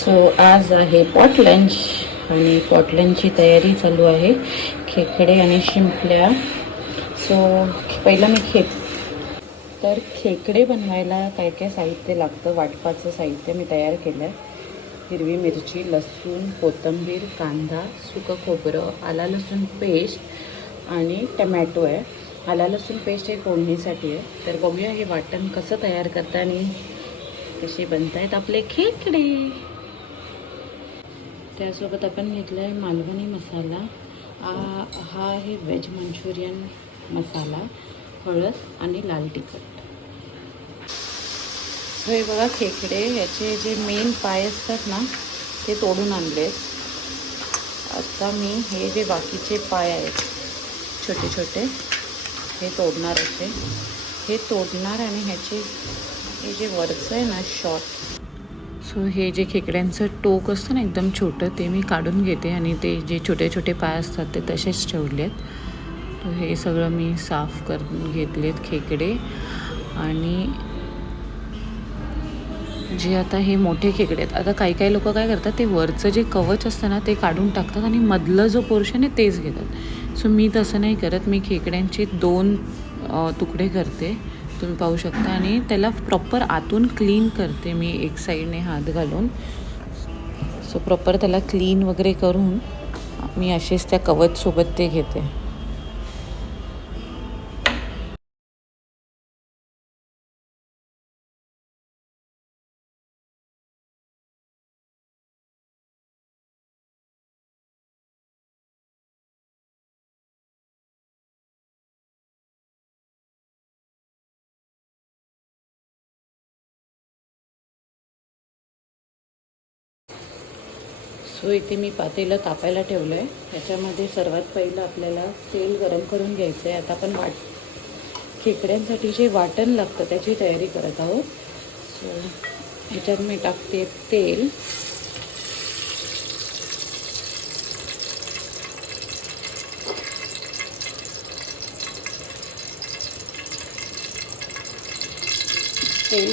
So आज आहे pot lunch आणि पॉट लंचची तयारी चालू आहे. खेकडे आणि शिंपल्या. सो पहिलं मी खेकडे बनवायला काय काय साहित्य लागतं, वाटपाचं साहित्य मी तयार केलं आहे. हिरवी मिरची, लसूण, कोथिंबीर, कांदा, सुकं खोबरं, आला लसूण पेस्ट आणि टमॅटो आहे. आला लसूण पेस्ट हे फोडणीसाठी आहे. तर बघूया हे वाटण कसं तयार करता आणि कसे बनतायत आपले खेकडे. त्यासोबत आपण घेतला आहे मालवणी मसाला. हा आहे व्हेज मंचुरियन मसाला, हळद आणि लाल तिखट. हे बघा खेकडे, याचे जे मेन पाय असतात ना ते तोडून आणलेत. आता मी हे जे बाकीचे पाय आहेत छोटे छोटे हे तोडणार हे तोडणार आणि ह्याचे हे जे वरचं आहे ना शॉर्ट. सो हे जे खेकड्यांचं टोक असतं ना एकदम छोटं, ते मी काढून घेते आणि ते जे छोटे छोटे पाय असतात ते तसेच ठेवलेत. तर हे सगळं मी साफ करून घेतलेत खेकडे. आणि जे आता हे मोठे खेकडे आहेत, आता काही काही लोक काय करतात, ते वरचं जे कवच असतं ना ते काढून टाकतात आणि मधलं जो पोर्शन आहे तेच घेतात. सो मी तसं नाही करत. मी खेकड्यांचे 2 तुकडे करते, तुम्ही पाहू शकता, आणि त्याला प्रॉपर आतून क्लीन करते मी एक साईडने हात घालून. सो प्रॉपर त्याला क्लीन वगैरे करून मी असेच त्या कवचसोबत ते घेते. सो इथे मी पातेलं तापायला ठेवलं आहे. त्याच्यामध्ये सर्वात पहिलं आपल्याला तेल गरम करून घ्यायचं आहे. आता आपण खेकड्यांसाठी जे वाटण लागतं त्याची तयारी करत आहोत. सो ह्याच्यात मी टाकते तेल. तेल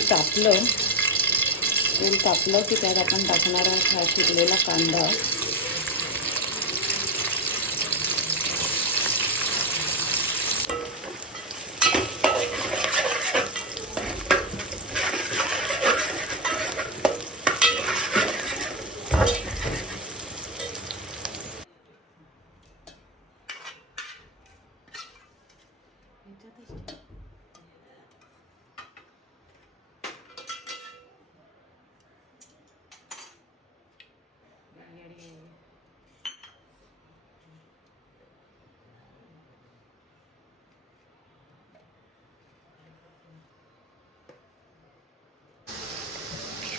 तापलं की त्यात आपण टाकणार आहोत हा चिरलेला कांदा.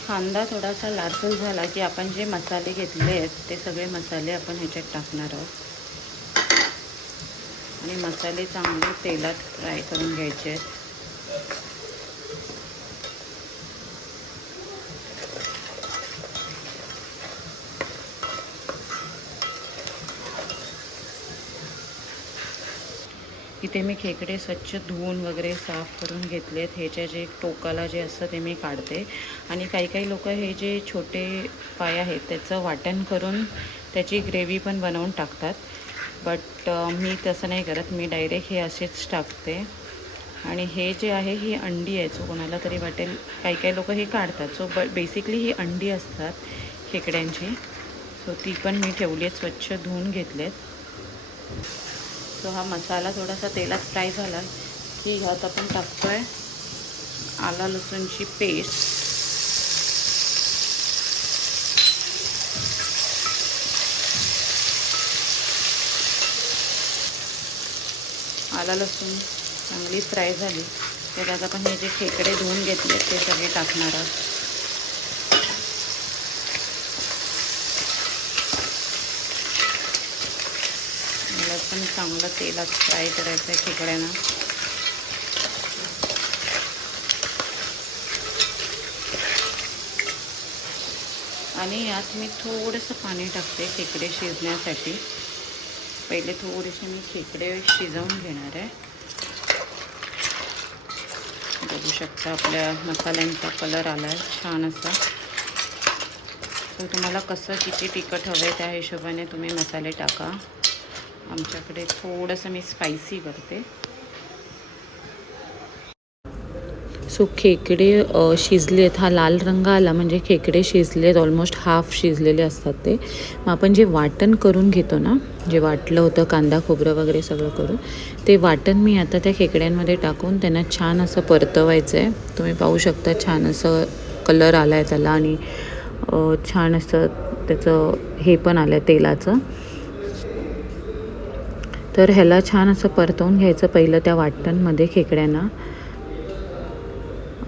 कांदा थोडासा लालसर झाला की आपण जे मसाले घेतले आहेत ते सगळे मसाले आपण ह्याच्यात टाकणार आहोत आणि मसाले चांगले तेलात फ्राय करून घ्यायचे आहेत. इथे मी खेकडे स्वच्छ धुवून वगैरे साफ करून घेतलेत. ह्याच्या जे टोकाला जे असतं ते मी काढते. आणि काही काही लोक हे जे छोटे पाय आहेत त्याचं वाटण करून त्याची ग्रेव्ही पण बनवून टाकतात. बट मी तसं नाही करत. मी डायरेक्ट हे असेच टाकते. आणि हे जे आहे ही अंडी आहे. सो कोणाला तरी वाटेल काही काही लोक हे काढतात. सो बेसिकली ही अंडी असतात खेकड्यांची. सो ती पण मी ठेवली आहेत, स्वच्छ धुवून घेतलेत. सो हा मसाला थोडासा तेलात फ्राय झाला की ह्यात आपण टाकतो आहे आला लसूणची पेस्ट. आला लसूण चांगली फ्राय झाली त्यात आपण हे जे खेकडे धुवून घेतले ते सगळे टाकणार आहोत. पण चांगलं तेलात फ्राय करायचं आहे खेकड्यांना. आणि यात मी थोडंसं पाणी टाकते खेकडे शिजण्यासाठी. पहिले थोडेसे मी खेकडे शिजवून घेणार आहे. बघू शकता आपल्या मसाल्यांचा कलर आला आहे छान असा. तर तुम्हाला कसं किती तिखट हवं आहे त्या हिशोबाने तुम्ही मसाले टाका. आमच्याकडे थोडंसं मी स्पायसी करते. सो खेकडे शिजलेत, हा लाल रंग आला म्हणजे खेकडे शिजलेत, ऑलमोस्ट हाफ शिजलेले असतात ते. मग आपण जे वाटण करून घेतो ना, जे वाटलं होतं कांदा खोबरं वगैरे सगळं करून, ते वाटण मी आता त्या खेकड्यांमध्ये टाकून त्यांना छान असं परतवायचं आहे. तुम्ही पाहू शकता छान असं कलर आला आहे त्याला आणि छान असं त्याचं हे पण आलं आहे तेलाचं. तर ह्याला छान असं परतवून घ्यायचं पहिलं त्या वाटणमध्ये खेकड्यांना.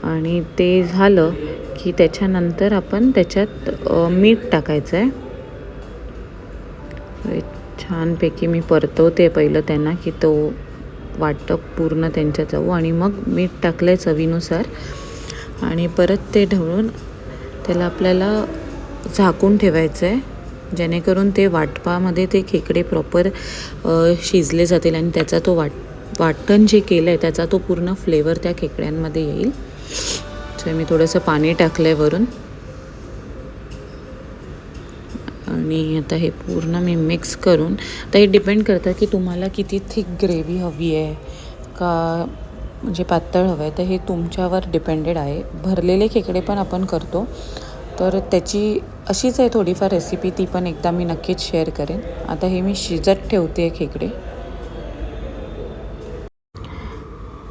आणि ते झालं की त्याच्यानंतर आपण त्याच्यात मीठ टाकायचं आहे. छानपैकी मी परतवते पहिलं त्यांना की तो वाटप पूर्ण त्यांच्यात जाऊ आणि मग मीठ टाकलं आहे चवीनुसार. आणि परत ते ढवळून त्याला आपल्याला झाकून ठेवायचं आहे, जेणेकरून ते वाटपामध्ये ते खेकडे प्रॉपर शिजले जातील आणि त्याचा तो वाटण जे केलं आहे त्याचा तो पूर्ण फ्लेवर त्या खेकड्यांमध्ये येईल. सो मी थोडंसं पाणी टाकलं आहे वरून आणि आता हे पूर्ण मी मिक्स करून, आता हे डिपेंड करतं की तुम्हाला किती थिक ग्रेव्ही हवी आहे का म्हणजे पातळ हवं आहे, तर हे तुमच्यावर डिपेंडेड आहे. भरलेले खेकडे पण आपण करतो, तर त्याची अशीच आहे थोडीफार रेसिपी, ती पण एकदा मी नक्कीच शेअर करेन. आता हे मी शिजत ठेवते खेकडे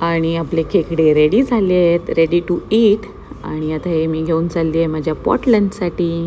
आणि आपले खेकडे रेडी झाले आहेत, रेडी टू ईट. आणि आता हे मी घेऊन चालली आहे माझ्या पॉट लंचसाठी.